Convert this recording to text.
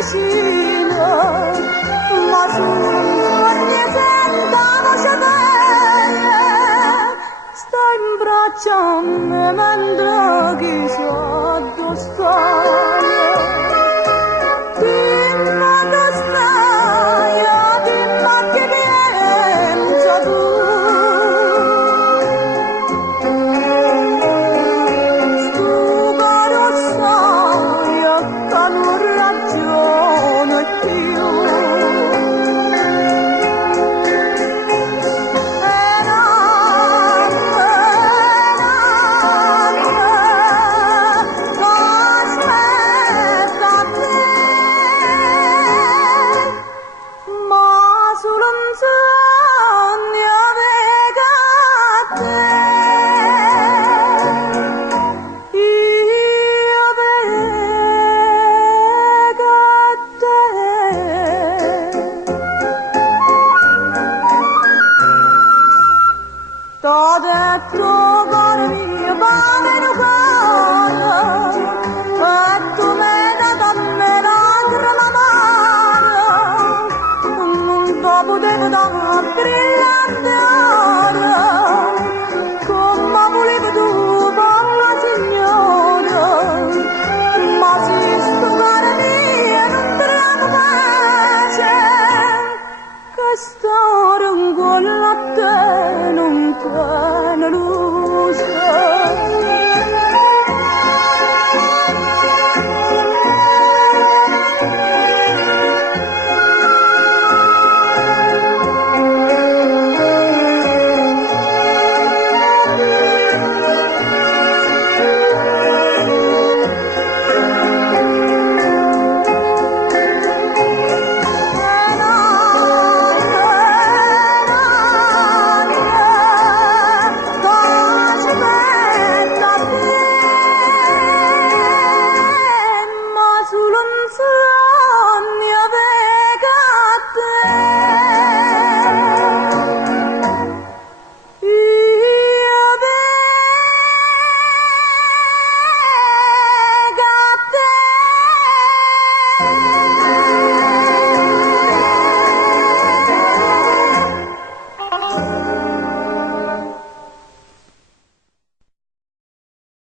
vicino, ma sul sogno sentano bene, sta in braccio a me mentre chi so addosso. Dentro cuore mio pane nucano e tu me da dammi l'altra mano non ti potevo dare brillante oro come volevi tu parla signora ma se sto cuore mio non te la pace che sto ora in cuore a te non te